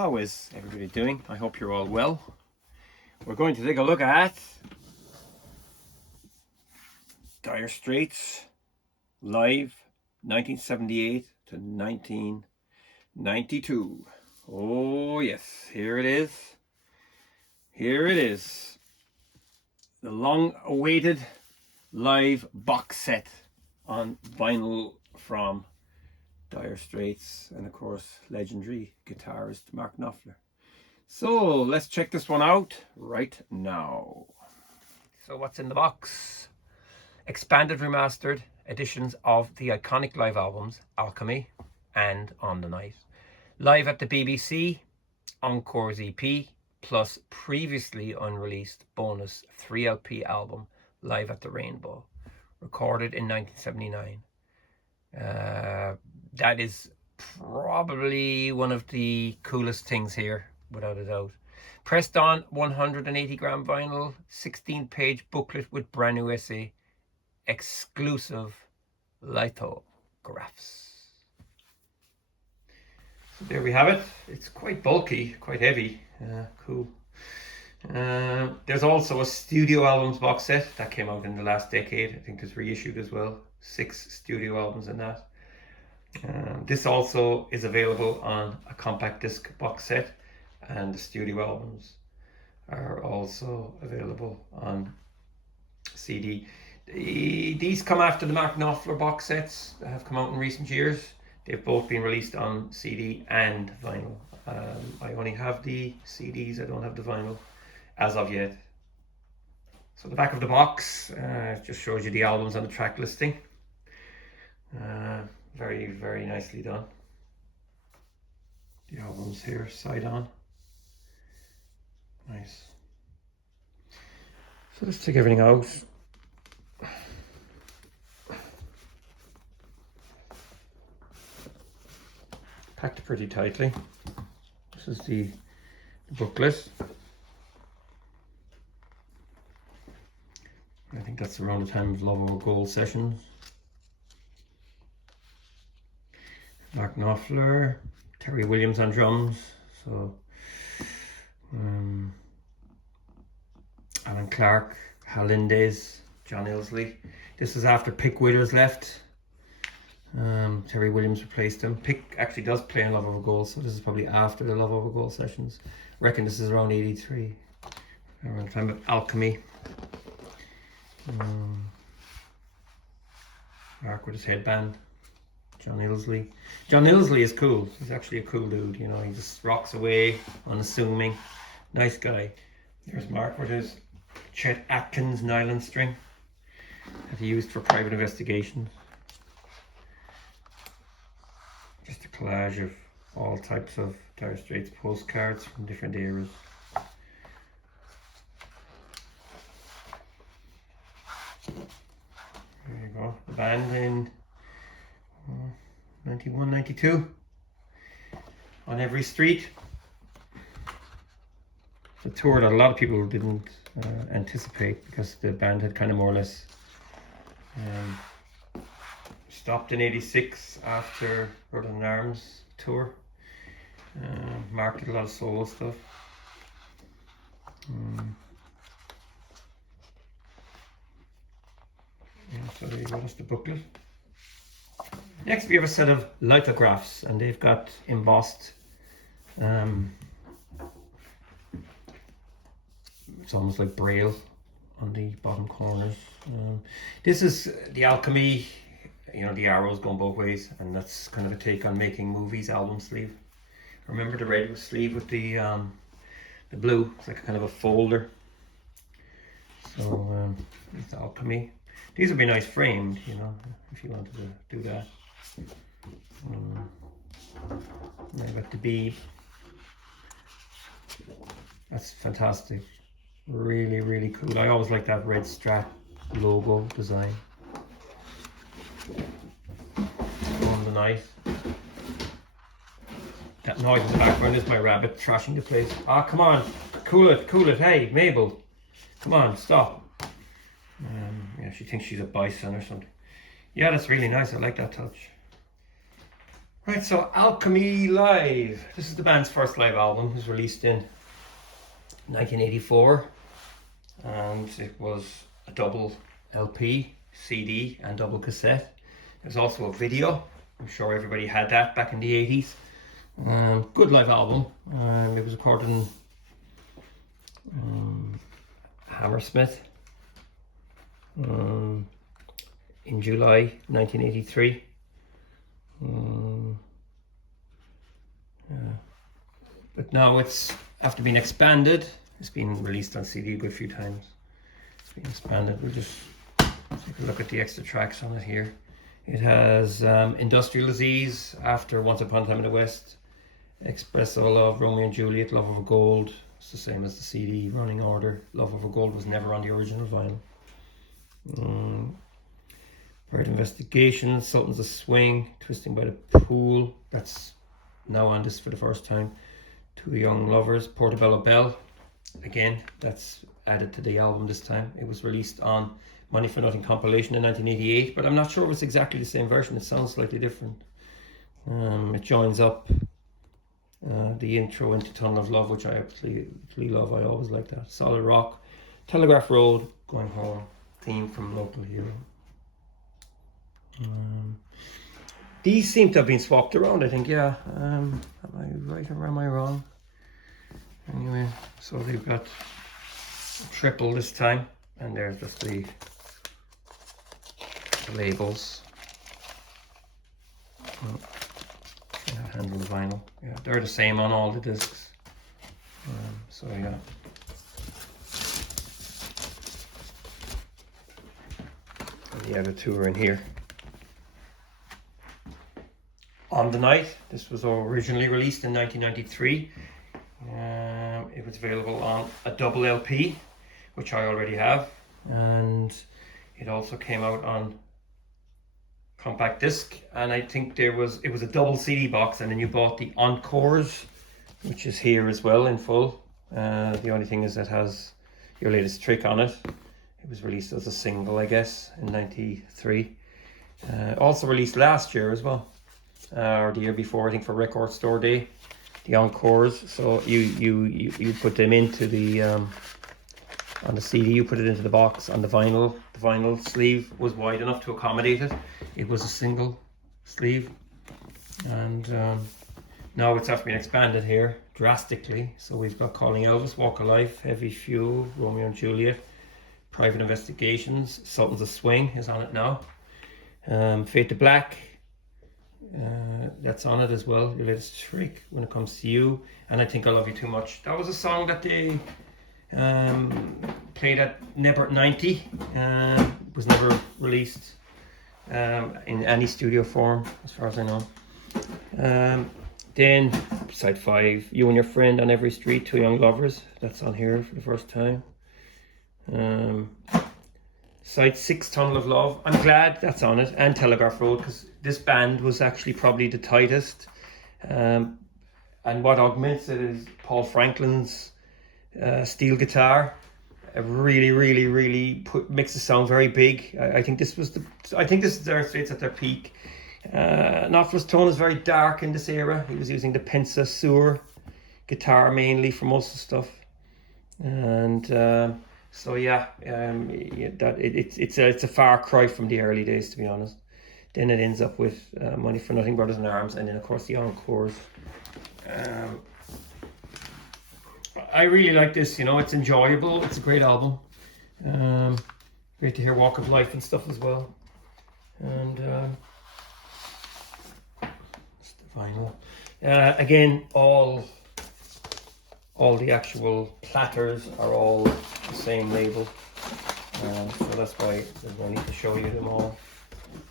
How is everybody doing? I hope you're all well. We're going to take a look at Dire Straits live 1978 to 1992. Oh yes, here it is. Here it is. The long-awaited live box set on vinyl from Dire Straits and of course legendary guitarist Mark Knopfler. So let's check this one out right now. So what's in the box? Expanded remastered editions of the iconic live albums Alchemy and On the Night, Live at the BBC, Encore's EP, plus previously unreleased bonus 3LP album Live at the Rainbow, recorded in 1979. That is probably one of the coolest things here, without a doubt. Pressed on 180 gram vinyl, 16-page booklet with brand new essay, exclusive lithographs. So there we have it. It's quite bulky, quite heavy. Cool. There's also a studio albums box set that came out in the last decade. I think it's reissued as well. 6 studio albums in that. This also is available on a compact disc box set, and the studio albums are also available on CD. These come after the Mark Knopfler box sets that have come out in recent years. They've both been released on CD and vinyl. I only have the CDs, I don't have the vinyl as of yet. So the back of the box just shows you the albums on the track listing. Very, very nicely done. The albums here, side on. Nice. So let's take everything out. Packed pretty tightly. This is the booklet. I think that's around the time of Love Over Gold sessions. Mark Knopfler, Terry Williams on drums, so Alan Clark, Hal Lindays, John Ilsley. This is after Pick Withers left. Terry Williams replaced him. Pick actually does play in Love Over Gold, so this is probably after the Love Over Gold sessions. I reckon this is around 83, around the time of Alchemy. Mark with his headband. John Ilsley. John Ilsley is cool. He's actually a cool dude, you know, he just rocks away, unassuming. Nice guy. There's Mark with his Chet Atkins nylon string that he used for private investigations. Just a collage of all types of Dire Straits postcards from different eras. There you go. The band in 91, 92. On Every Street. It's a tour that a lot of people didn't anticipate, because the band had kind of more or less stopped in 86 after Brother in Arms tour. Mark did a lot of solo stuff. So there you go, that's the booklet. Next we have a set of lithographs, and they've got embossed, it's almost like braille on the bottom corners. This is the Alchemy, you know, the arrows going both ways, and that's kind of a take on Making Movies album sleeve. Remember the red sleeve with the blue? It's like a kind of a folder. So it's Alchemy. These would be nice framed, you know, if you wanted to do that. I've got the bead. That's fantastic. Really, really cool. I always like that red Strat logo design. On the Night. That noise in the background is my rabbit trashing the place. Ah, come on, cool it. Hey, Mabel, come on, stop. Yeah, she thinks she's a bison or something. Yeah, that's really nice. I like that touch. Right, so Alchemy Live. This is the band's first live album. It was released in 1984, and it was a double LP, CD, and double cassette. There's also a video. I'm sure everybody had that back in the 80s. Good live album. It was recorded in Hammersmith in July 1983. But now it's, after being expanded, it's been released on CD a good few times. It's been expanded. We'll just take a look at the extra tracks on it here. It has Industrial Disease, After Once Upon a Time in the West, Espresso Love, Romeo and Juliet, Love Over Gold. It's the same as the CD running order. Love Over Gold was never on the original vinyl. Private Investigation, Sultans of Swing, Twisting by the Pool. That's now on this for the first time. Two Young Lovers, Portobello Bell. Again, that's added to the album this time. It was released on Money for Nothing compilation in 1988, but I'm not sure if it's exactly the same version. It sounds slightly different. It joins up the intro into Tunnel of Love, which I absolutely love. I always like that. Solid Rock, Telegraph Road, Going Home, theme from Local Hero. These seem to have been swapped around, I think, yeah. Am I right or am I wrong? Anyway, so they've got a triple this time, and there's just the labels. Handle the vinyl. Yeah, they're the same on all the discs. So yeah. And the other two are in here. On the Night, this was originally released in 1993. It was available on a double LP, which I already have, and it also came out on compact disc. And I think it was a double CD box, and then you bought the Encores, which is here as well in full. The only thing is it has Your Latest Trick on it. It was released as a single, I guess, in 93. Also released last year as well. Or the year before, I think, for Record Store Day, the Encores. So you put them into the on the CD, you put it into the box. On the vinyl sleeve was wide enough to accommodate it. It was a single sleeve, and now it's after being expanded here drastically. So we've got Calling Elvis, Walk of Life, Heavy Fuel, Romeo and Juliet, Private Investigations, Sultans of Swing is on it now. Fade to Black. That's on it as well. Your Latest Trick, When It Comes to You, and I Think I Love You Too Much. That was a song that they played at Nebert 90. Was never released in any studio form, as far as I know. Then side 5, You and Your Friend on Every Street, Two Young Lovers. That's on here for the first time. Side 6, Tunnel of Love. I'm glad that's on it, and Telegraph Road, because this band was actually probably the tightest. And what augments it is Paul Franklin's steel guitar. It really makes the sound very big. I think this is their Straits at their peak. Knopfler's tone is very dark in this era. He was using the Pensa Sur guitar mainly for most of the stuff, and so yeah, it's a far cry from the early days, to be honest. Then it ends up with Money for Nothing, Brothers in Arms, and then of course the Encores. I really like this, it's enjoyable, it's a great album. Great to hear Walk of Life and stuff as well. And it's the vinyl. Again, all the actual platters are all the same label. So that's why there's no need to show you them all.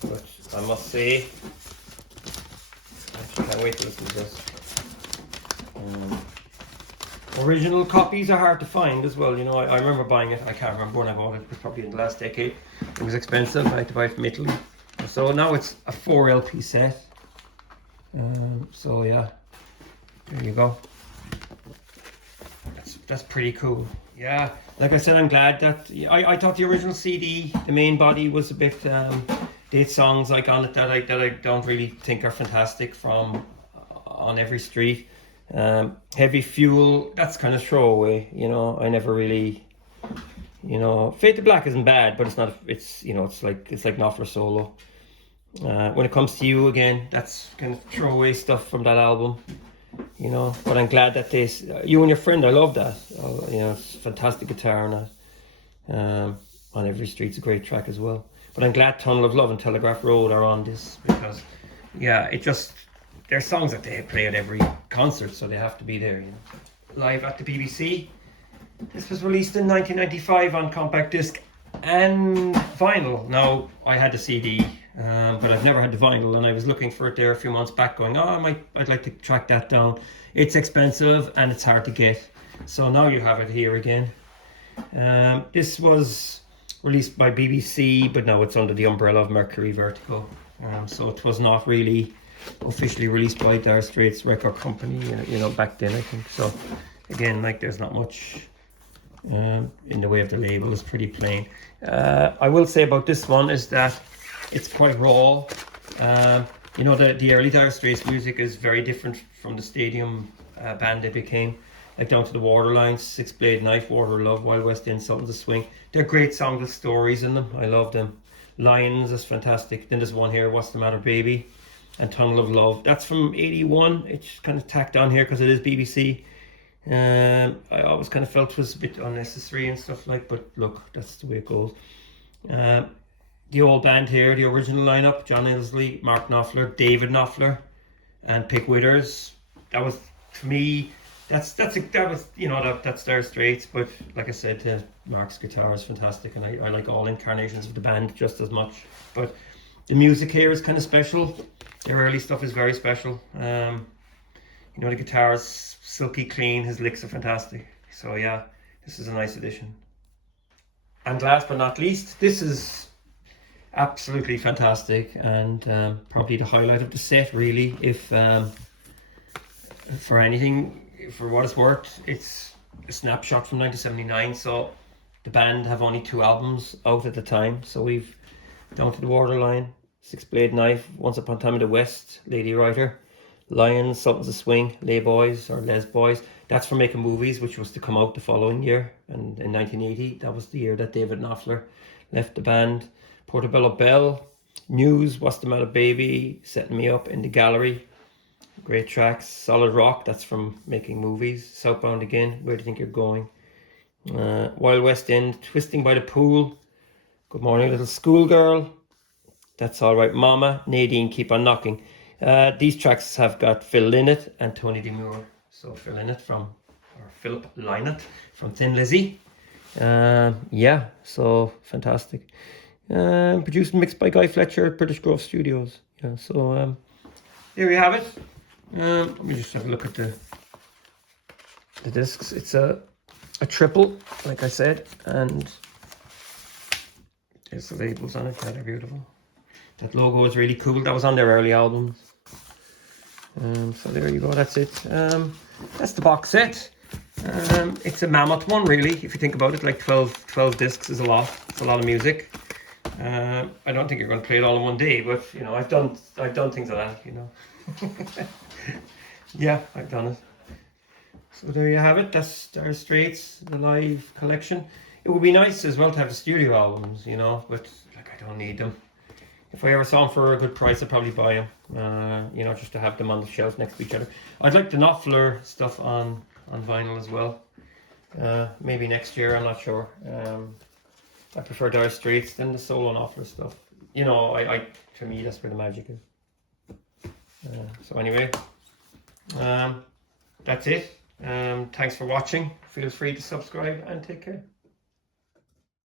But I must say, I actually can't wait to listen to this. Original copies are hard to find as well. I remember buying it. I can't remember when I bought it. It was probably in the last decade. It was expensive. I had to buy it from Italy. So now it's a 4 LP set. So yeah, there you go. That's pretty cool. Yeah, like I said, I'm glad that I thought the original CD, the main body, was a bit date songs like on it that I don't really think are fantastic from On Every Street. Heavy Fuel, that's kind of throwaway, you know. I never really, you know, Fade to Black isn't bad, but it's not, it's, you know, it's like Knopfler solo. When It Comes to You, again, that's kind of throwaway stuff from that album, you know. But I'm glad that they, You and Your Friend, I love that. You know, it's fantastic guitar on that. On Every Street's a great track as well. But I'm glad Tunnel of Love and Telegraph Road are on this, because, yeah, it just, they're songs that they play at every concert, so they have to be there, you know. Live at the BBC. This was released in 1995 on compact disc and vinyl. Now, I had the CD, but I've never had the vinyl, and I was looking for it there a few months back going, I'd like to track that down. It's expensive and it's hard to get. So now you have it here again. This was released by BBC, but now it's under the umbrella of Mercury Vertigo. So it was not really officially released by Dire Straits record company, you know, back then, I think. So again, like, there's not much in the way of the label. It's pretty plain. I will say about this one is that it's quite raw. You know, the early Dire Straits music is very different from the stadium band they became. Like Down to the Waterline, Six Blade Knife, Water Love, Wild West End, Something to Swing. They're great songs with stories in them. I love them. Lions is fantastic. Then there's one here, What's the Matter Baby, and Tunnel of Love. That's from 81. It's kind of tacked on here because it is BBC. I always kind of felt it was a bit unnecessary and stuff like, but look, that's the way it goes. The old band here, the original lineup: John Illsley, Mark Knopfler, David Knopfler, and Pick Withers. That was, to me, that's Dire Straits. But like I said, Mark's guitar is fantastic, and I like all incarnations of the band just as much. But the music here is kind of special. Their early stuff is very special. You know, the guitar is silky clean. His licks are fantastic. So yeah, this is a nice addition. And last but not least, this is absolutely fantastic, and probably the highlight of the set, really. If for anything, for what it's worth, it's a snapshot from 1979. So the band have only 2 albums out at the time. So we've Down to the Waterline, Six Blade Knife, Once Upon a Time in the West, Lady Writer, Lions, Something to Swing, Les Boys or Les Boys. That's for Making Movies, which was to come out the following year. And in 1980, that was the year that David Knopfler left the band. Portobello Bell, News, What's the Matter Baby, Setting Me Up, In the Gallery. Great tracks. Solid Rock, that's from Making Movies. Southbound Again, Where Do You Think You're Going? Wild West End, Twisting by the Pool, Good Morning Little Schoolgirl, That's Alright Mama, Nadine, Keep on Knocking. These tracks have got Phil Lynott and Tony Demure. So Philip Lynott from Thin Lizzy. Yeah, so fantastic. Produced and mixed by Guy Fletcher at British Grove Studios. Yeah, so there you have it. Let me just have a look at the discs. It's a triple, like I said, and there's the labels on it. Yeah, they're beautiful. That logo is really cool. That was on their early albums. So there you go. That's it. That's the box set. It's a mammoth one, really. If you think about it, like 12 discs is a lot. It's a lot of music. I don't think you're going to play it all in one day, but you know, I've done things like that, you know. Yeah, I've done it. So there you have it. That's Dire Straits, the live collection. It would be nice as well to have the studio albums, you know, but like, I don't need them. If I ever saw them for a good price, I'd probably buy them, you know, just to have them on the shelf next to each other. I'd like the Knopfler stuff on vinyl as well. Maybe next year, I'm not sure. I prefer Dire Straits than the solo Knopfler stuff. You know, to me, that's where the magic is. So anyway, that's it. Thanks for watching. Feel free to subscribe and take care.